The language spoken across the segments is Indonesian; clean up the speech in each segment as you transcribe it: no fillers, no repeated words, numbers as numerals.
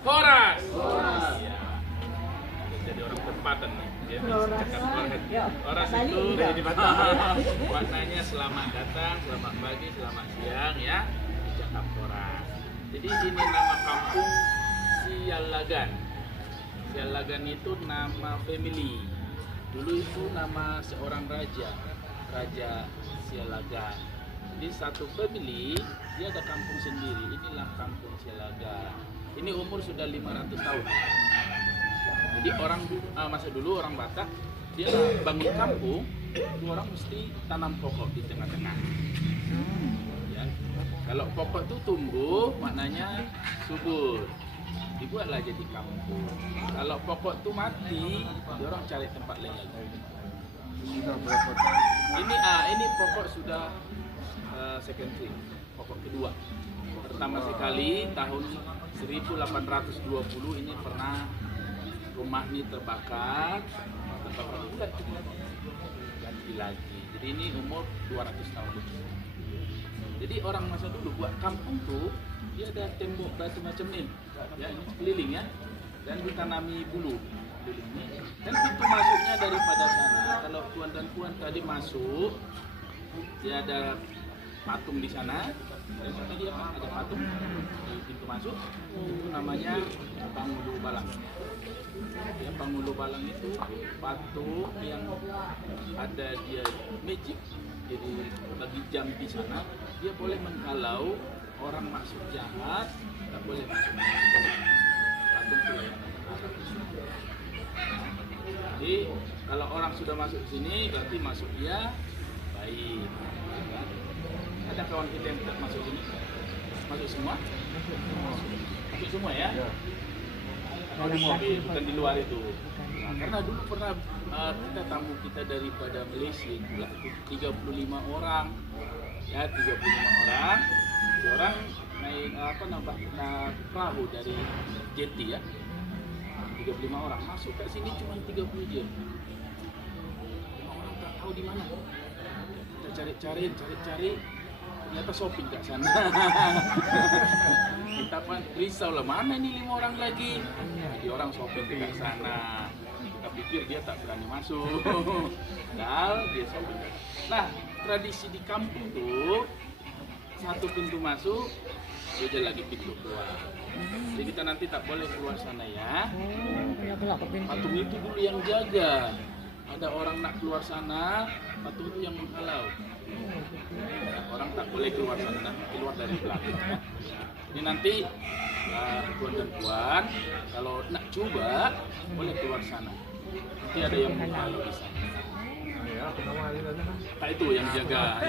Horas. Ya. Jadi orang tempatan nih. Dia cakap banget. Horas itu maknanya selamat datang, selamat pagi, selamat siang ya. Cakap horas. Jadi ini nama kampung Sialagan. Sialagan itu nama family. Dulu itu nama seorang raja, Raja Sialagan. Jadi satu family dia ada kampung sendiri. Inilah kampung Sialagan. Ini umur sudah 500 tahun. Jadi orang masa dulu orang Batak dia bangun kampung, itu orang mesti tanam pokok di tengah-tengah. Ya. Kalau pokok itu tumbuh, maknanya subur. Dibuatlah jadi kampung. Kalau pokok itu mati, dia orang cari tempat lain lagi. Sudah berapa tahun? Ini pokok sudah secondary, pokok kedua. Pertama sekali tahun 1820 ini pernah rumah ini terbakar bulan ganti lagi. Jadi ini umur 200 tahun. Jadi orang masa dulu buat kampung tuh dia ada tembok batu macam ini, ya ini keliling ya, dan ditanami bulu ini. Dan pintu masuknya daripada sana. Kalau tuan dan puan tadi masuk, dia ada patung di sana. Dan sana dia ada patung di pintu masuk. Itu namanya Pangulu Balang. Ya, Pangulu Balang itu patung yang ada dia magic. Jadi bagi jam di sana dia boleh menghalau orang masuk jahat, tak boleh masuk. Patung itu yang jadi kalau orang sudah masuk sini berarti masuk dia baik. Ada kawan kita yang tidak masuk sini? Masuk semua? Masuk semua ya? Oh, di mobil, bukan di luar itu. Nah, karena dulu pernah kita tamu kita daripada Malaysia itu 35 orang. Ya, 35 orang. Orang naik naik perahu dari jeti ya. 35 orang masuk ke sini cuma 30 dia. Orang tak tahu di mana. Kita cari, ternyata shopping kat sana. Kita pun risau lah, mana ini 5 orang lagi. Jadi orang shopping ke sana. Kita pikir dia tak berani masuk. Padahal dia shopping. Nah, tradisi di kampung tuh satu pintu masuk, dia lagi pintu keluar. Jadi kita nanti tak boleh keluar sana ya. Patung itu dulu yang jaga. Ada orang nak keluar sana, patung itu yang menghalau. Orang tak boleh keluar sana, keluar dari belakang. Ya. Ini nanti tuan dan puan kalau nak coba boleh keluar sana. Nanti ada yang menghalau di sana. Tak itu yang jaga.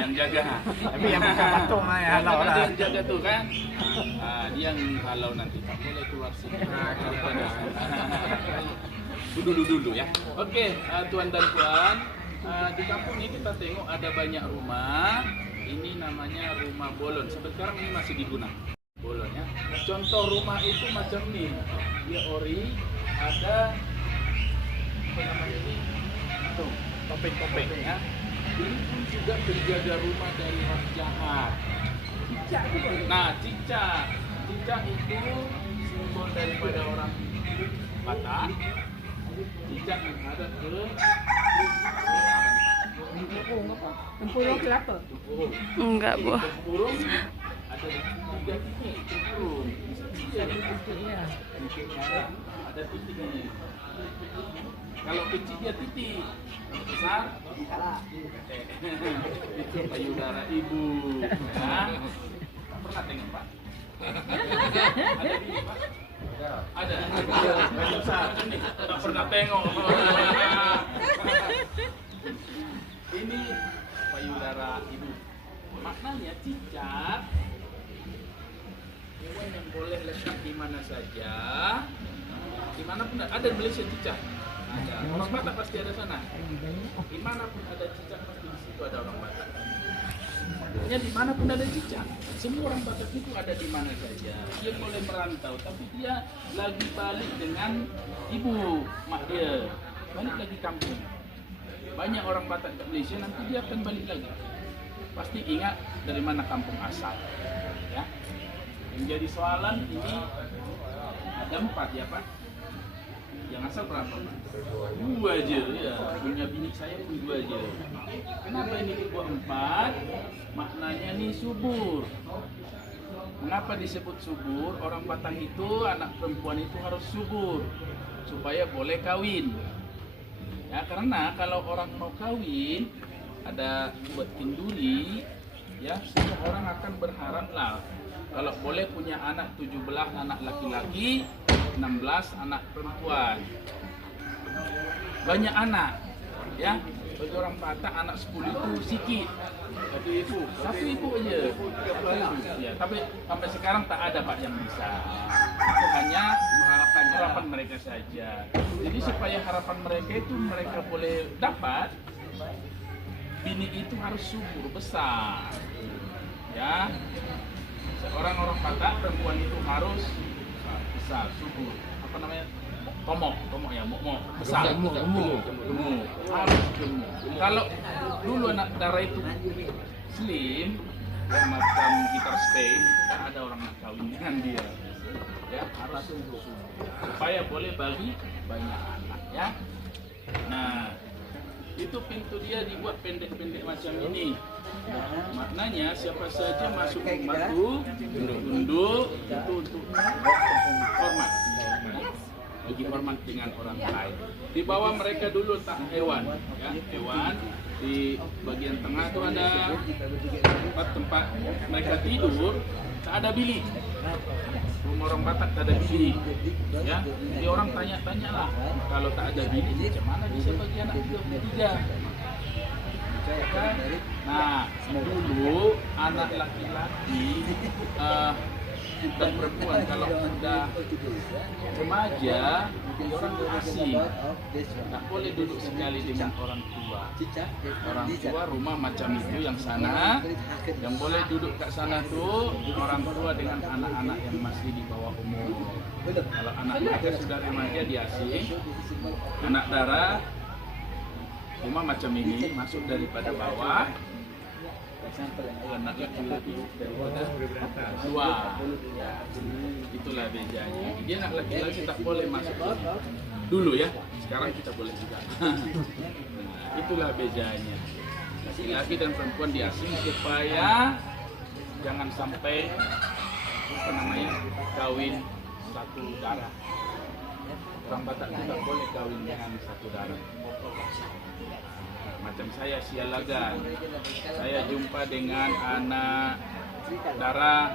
Tapi yang buka patung lah ya, halau lah. Yang jaga tuh kan, dia yang halau nanti tak boleh keluar sini. Dulu ya. Oke, tuan dan puan, di kampung ini kita tengok ada banyak rumah. Ini namanya rumah bolon. Sampai sekarang ini masih digunakan. Bolon ya. Contoh rumah itu macam ini. Dia ori, ada apa namanya ini? Tuh. Topeng ya. Ini pun juga penjaga rumah dari roh jahat. Cicak itu. Nah, cicak itu simbol daripada orang Batak. Cicak menghadap ke Tempurung kelapa? Enggak, Bu. Tempurung ada 3 titik tempurung. Ada titiknya. Kalau kecil dia titik, besar itu payudara ibu. Nah, pernah tengok Pak? Ada di Pak? Ada. Besar ini, tak pernah tengok. Ini payudara ibu. Maknanya cicak hewan yang boleh letak di mana saja, dimanapun ada di Malaysia cicak. Ada. Orang Batak pasti ada sana. Dimanapun ada cicak pasti di situ ada orang Batak. Artinya dimanapun ada cicak, semua orang Batak itu ada di mana saja. Dia boleh merantau, tapi dia lagi balik dengan ibu, mak dia. Balik lagi kampung. Banyak orang Batak di Malaysia nanti dia akan balik lagi. Pasti ingat dari mana kampung asal. Ya. Yang jadi soalan ini Ada 4 ya Pak? Yang asal berapa Pak? 2 aja ya. Punya bini saya pun 2 aja. Kenapa ini dibuat 4? Maknanya nih subur. Mengapa disebut subur? Orang Batak itu, anak perempuan itu harus subur supaya boleh kawin. Ya, karena kalau orang mau kawin ada buat kenduri, ya semua orang akan berharap lah kalau boleh punya anak 17 anak laki-laki, 16 anak perempuan. Banyak anak, ya. Bagi orang Batak anak 10 itu sikit. Satu ibu aja. Ya, tapi sampai sekarang tak ada Pak yang bisa. Itu hanya harapan mereka saja. Jadi supaya harapan mereka itu mereka boleh dapat, bini itu harus subur besar. Ya. Seorang orang Batak perempuan itu harus besar, subur. Apa namanya? Tomok ya, mok besar. Gemuk. Harus gemuk. Kalau dulu anak darah itu slim, yang macam gitar stay, tidak ada orang nak kawin dengan dia. Ya, harus subur supaya boleh bagi banyak anak, ya. Nah, itu pintu dia dibuat pendek-pendek macam ini. Maknanya siapa saja masuk rumah itu tunduk itu untuk hormat. Bagi hormat dengan orang lain. Di bawah mereka dulu tak hewan, ya, hewan. Di bagian tengah itu ada tempat mereka tidur, tak ada bilik. Rumah orang Batak tak ada bilik, ya. Jadi orang tanya-tanya lah, kalau tak ada bilik, macam mana bisa bagi anak 23? Kan? Nah, dulu anak laki-laki dan perempuan kalau sudah remaja, orang asing tak boleh duduk sekali dengan orang tua. Orang tua rumah macam itu yang sana, yang boleh duduk kat sana tuh orang tua dengan anak-anak yang masih di bawah umur. Kalau anak mereka sudah remaja dia asing, anak darah rumah macam ini masuk daripada bawah. Anak laki-laki daripada dua, ya, itulah bedanya. Dia anak laki-laki tak boleh masuk dulu ya. Sekarang kita boleh juga. Itulah bedanya. Laki-laki dan perempuan diasing supaya jangan sampai apa namanya kawin satu darah. Orang Batak tidak boleh kawin dengan satu darah. Macam saya Sialagan, saya jumpa dengan anak darah,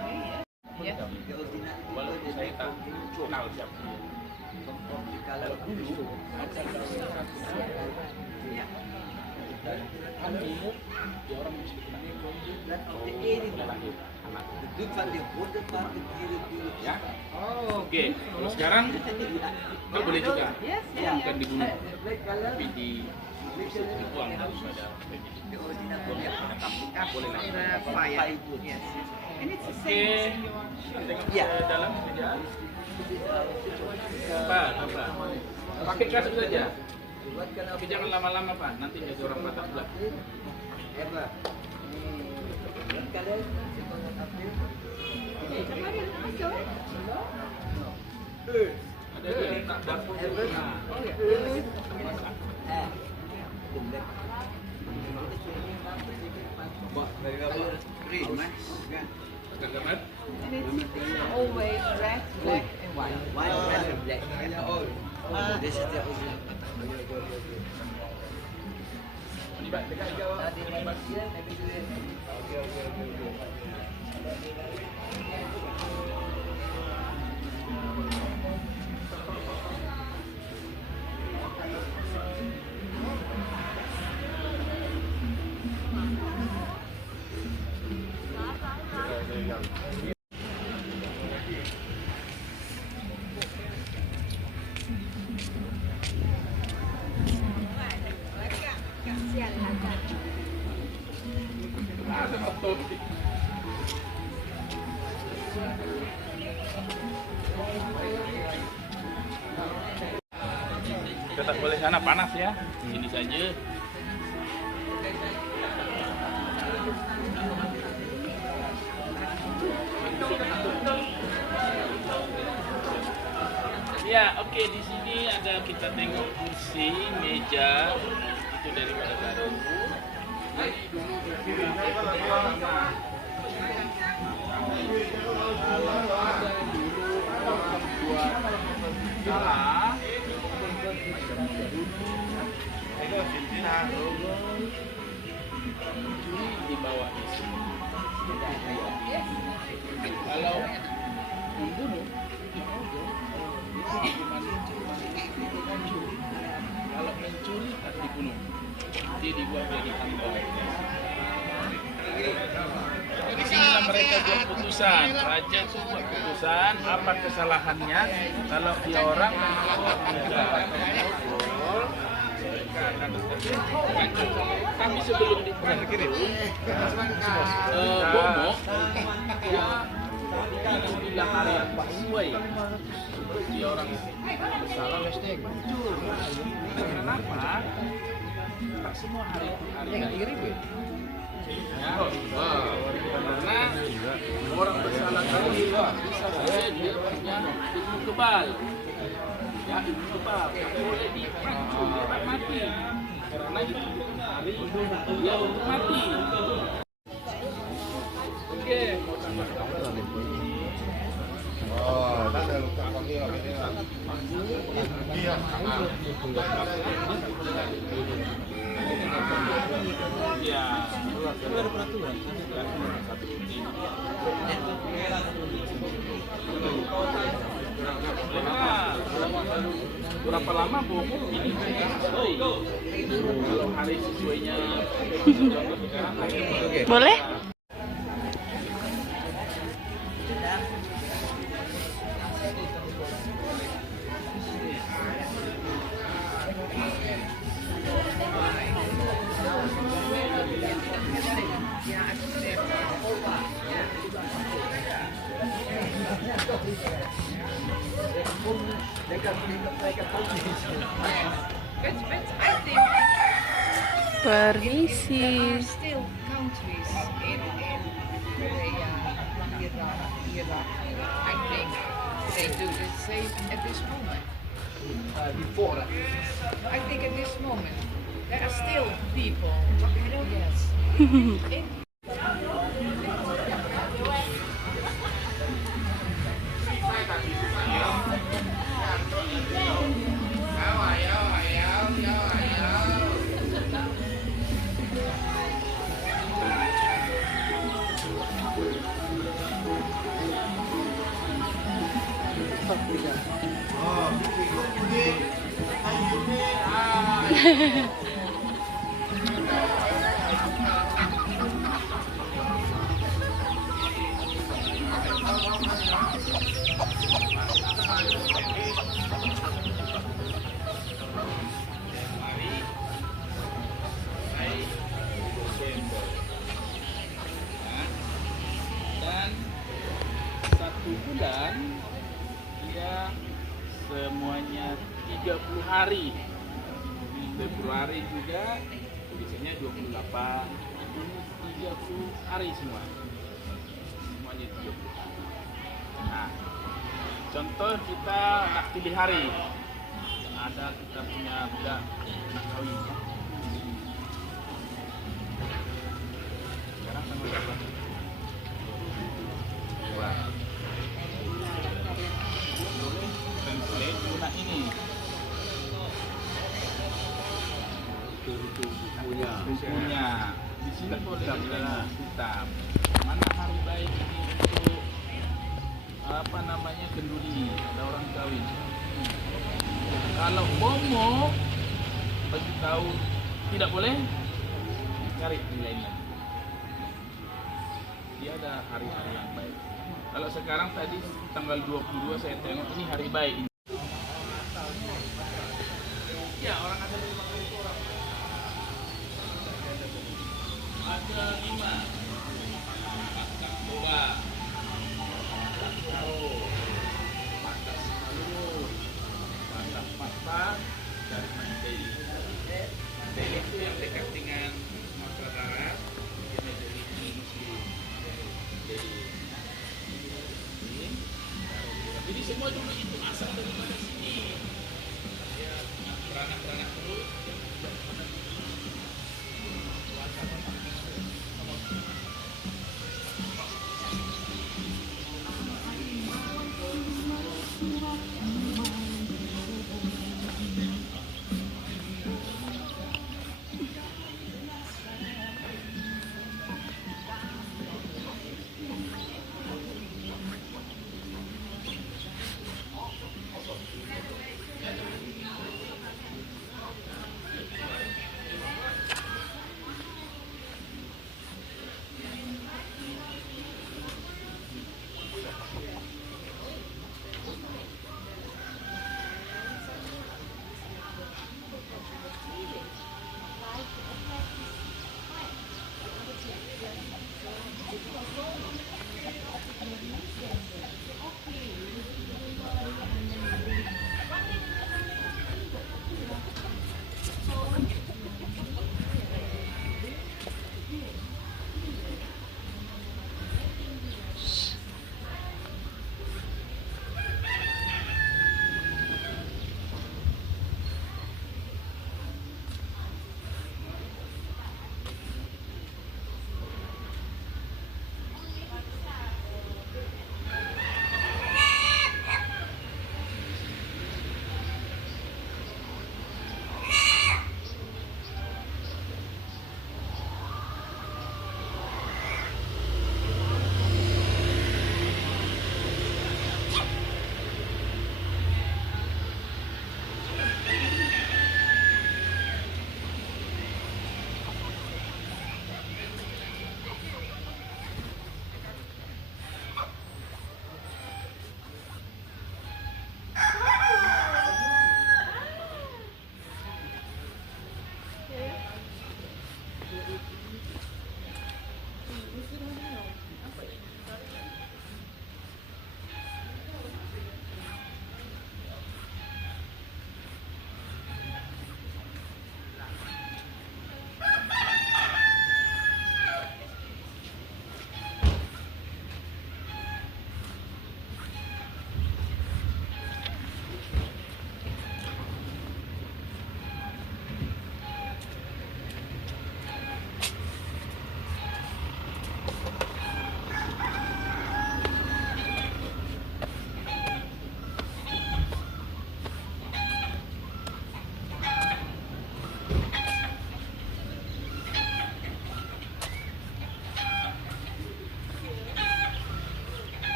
walaupun saya tak kenal siapa dia. Kalau dulu ada orang ya. Oke, kalau sekarang nggak boleh juga, bukan di gunung, tapi di dibuang daripada boleh lah. Oke, tengok ke dalam saja. Apa? Pakai kasut saja. Tapi jangan lama-lama Pak, nanti jadi orang Batak pula. Ada di dapur. Always red, black, and white. This is the original. Kita tak boleh sana panas ya. Sini saja. Ya, oke, di sini ada kita tengok kursi, meja itu daripada baru. Di bawah di sini. Kalau membunuh kalau mencuri harus dibunuh, jadi dibuat jadi hamba. Di sinilah mereka buat putusan. Raja itu buat putusan apa kesalahannya. Kalau dia orang kami sebelum dikirim Bomo dia bilang hari yang Pak Suai dia orang bersalah kenapa tak semua hari yang irit ya? Karena orang bersalah tadi bisa saja dia punya ilmu kebal ya, ilmu kebal tak boleh dipancung, tak mati karena itu hari dia untuk mati. Oke, Oh, ada luka kaki iya. Ya, itu ada peraturan. Berapa lama Bomo ini sesuai? Kalau hari sesuainya Boleh? But I think Permisi. there are still countries in Korea, Iraq. I think they do the same at this moment. I think at this moment there are still people, I don't guess, in dan 1 bulan dia semuanya 30 hari. Di Februari juga biasanya 28, ini 30 hari semua. Semuanya 30 hari. Nah, contoh kita nak pilih hari. Ada kita punya budak nak kawin. Sekarang tanggal berapa? Translate guna ini. Bukunya. Di sini boleh kita hitam. Mana hari baik ini untuk apa namanya kenduri, ada orang kawin. Kalau Bomo bagi tahu tidak boleh, cari di lain lagi. Dia ada hari-hari yang baik. Kalau sekarang tadi tanggal 22 saya tengok ini hari baik. Ya, orang ada 5 orang. Ada 5. Makan boba. Makan karo. Makan sayur. Makan pasta dari Mandeli. Mandeli itu yang dekat dengan Sumatera Barat. Dia menjadi muslim. Jadi semua dulu itu asal dari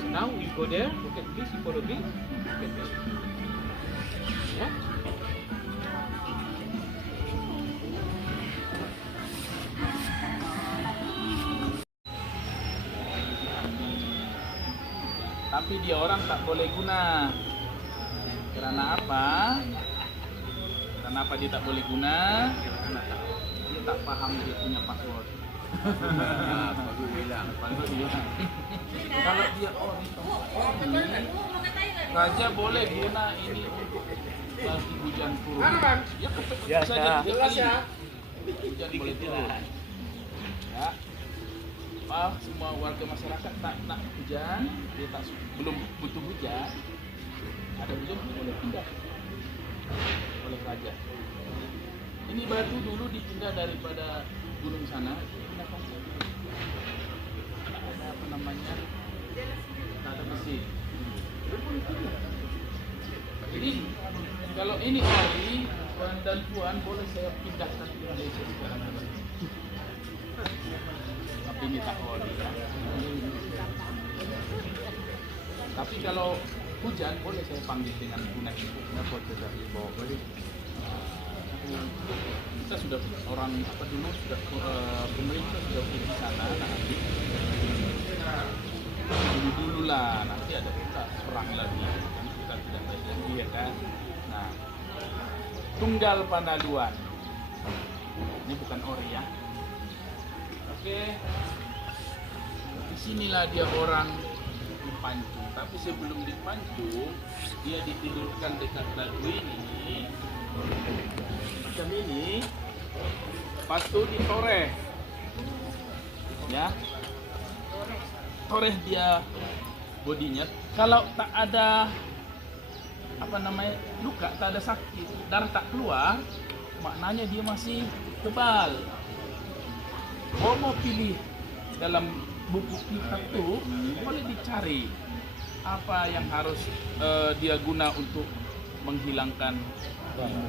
So now you go there, look at this, you follow this, look at this. Yeah? Tapi dia orang tak boleh guna. Karena apa? Karena apa dia tak boleh guna? Karena dia tak paham dia punya password. Baru bilang. Kalau dia ini, Raja boleh guna ini untuk lagi hujan turun. Ya ketuk saja tiga kali. Hujan boleh turun. Ya. Semua warga masyarakat tak nak hujan, dia tak belum butuh hujan. Ada hujan boleh pindah oleh raja. Ini batu dulu dipindah daripada gunung sana, dipindahkan ke sini. Tak ada apa namanya, tak ada mesin. Jadi kalau ini hari tuan dan puan boleh saya pindahkan ke Malaysia sekarang. Tapi ini tak boleh ya. Tapi kalau hujan boleh saya panggil dengan guna itu. Dapat tetapi bawa balik. Kita sudah orang apa dulu sudah pemerintah sudah pergi di sana nanti dulu lah nanti ada kita perang lagi kita tidak baik lagi ya kan. Nah, Tunggal Panaluan ini bukan ori ya. Oke, disinilah dia orang dipancung. Tapi sebelum dipancung, dia ditidurkan dekat dagu ini, macam ini. Lepas itu ditoreh, ya, toreh dia bodinya. Kalau tak ada apa namanya luka, tak ada sakit, darah tak keluar, maknanya dia masih kebal. Kalau mau pilih dalam buku kitab itu boleh dicari apa yang harus dia guna untuk menghilangkan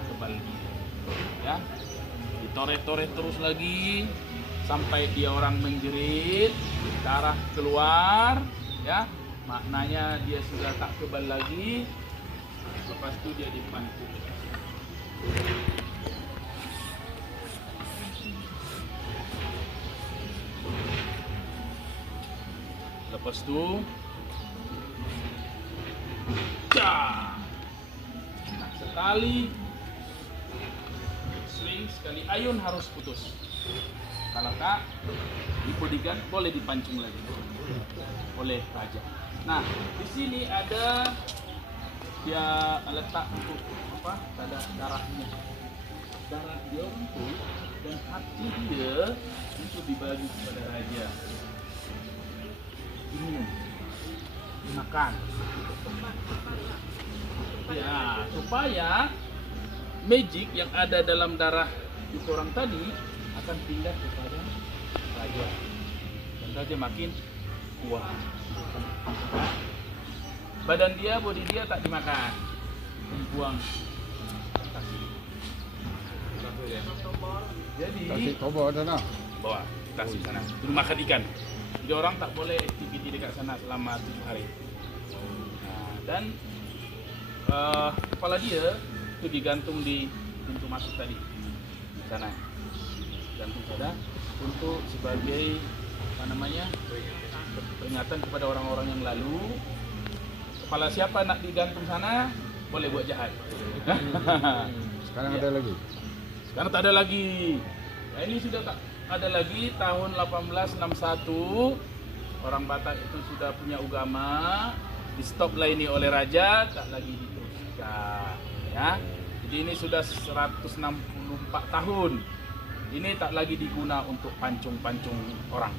kebal dia. Ya, ditoreh-toreh terus lagi sampai dia orang menjerit, darah keluar, ya, maknanya dia sudah tak kebal lagi. Lepas itu dia dipancung. Lepas itu sekali swing, sekali ayun harus putus. Kalau tak dibodikan boleh dipancung lagi oleh raja. Nah, di sini ada dia letak untuk apa? Ada darahnya. Darah dia untuk dan hati dia untuk dibagi kepada raja. Diminum, dimakan. Ya, supaya magic yang ada dalam darah itu orang tadi akan pindah kepada raja. Dan raja makin kuat. Badan dia, body dia tak dimakan, dibuang. Jadi Kasih toba ada nak. bawa kasih sana. Dulu makan ikan. Jadi orang tak boleh aktiviti dekat sana selama 7 hari. Nah, dan kepala dia itu digantung di pintu masuk tadi di sana. Gantung sana untuk sebagai apa namanya peringatan kepada orang-orang yang lalu. Kepala siapa nak digantung sana boleh buat jahat. Sekarang Ya. ada lagi. Sekarang tak ada lagi. Nah, ini sudah tak ada lagi tahun 1861. Orang Batak itu sudah punya agama, di stop lah ini oleh raja, tak lagi diteruskan. Ya. Jadi ini sudah 164 tahun Ini tak lagi diguna untuk pancung-pancung orang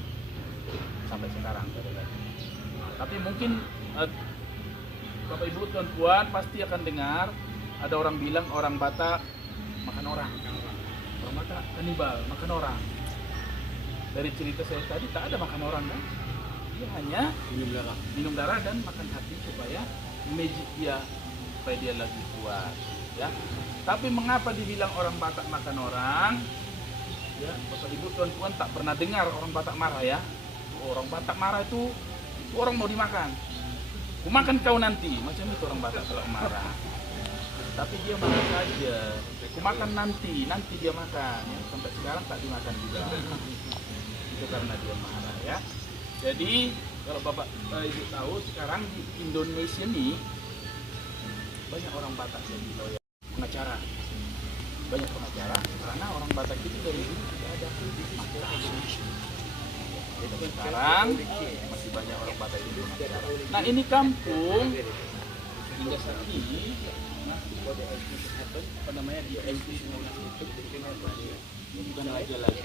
sampai sekarang. Tapi mungkin Bapak Ibu tuan-tuan pasti akan dengar ada orang bilang orang Batak makan orang. Orang Batak kanibal, makan orang. Dari cerita saya tadi tak ada makan orang kan? Dia hanya minum darah dan makan hati supaya magic dia, supaya dia lagi kuat. Ya. Tapi mengapa dibilang orang Batak makan orang? Ya, Bapak Ibu tuan-tuan tak pernah dengar orang Batak marah ya. Orang Batak marah itu orang mau dimakan. Ku makan kau nanti, macam itu orang Batak kalau marah. Tapi dia marah saja. Ku makan nanti dia makan. Ya. Sampai sekarang tak dimakan juga. Itu karena dia marah ya. Jadi kalau Bapak Ibu tahu sekarang di Indonesia ini banyak orang Batak jadi lawyer, pengacara. Banyak pengacara karena orang Batak itu dari dulu tidak ada masalah. Jadi sekarang masih banyak orang Batak itu pengacara. Nah ini kampung hingga saat ini apa namanya di MP ini bukan raja lagi.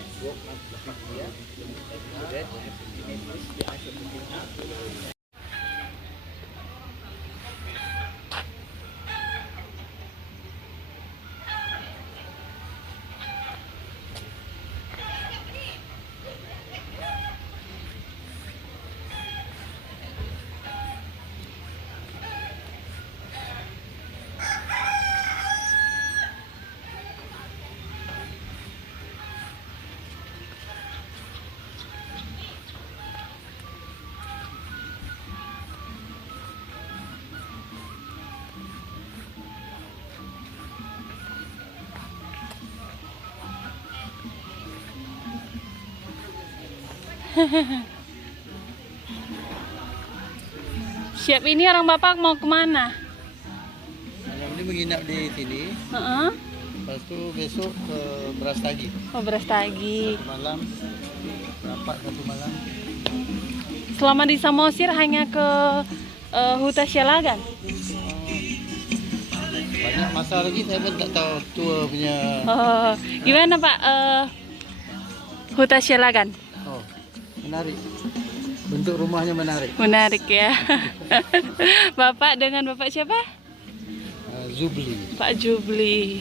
Siap ini orang Bapak mau kemana? Malam ini menginap di sini. Lepas itu besok ke Brastagi. Oh, Brastagi. Malam rapat 1 malam. Selama di Samosir hanya ke Huta Syalagan. Banyak masa lagi saya pun tak tahu tua punya. Oh, gimana Pak? Huta Syalagan. Oh, menarik. Bentuk rumahnya menarik. Menarik ya. Bapak dengan Bapak siapa? Zubli. Pak Jubli.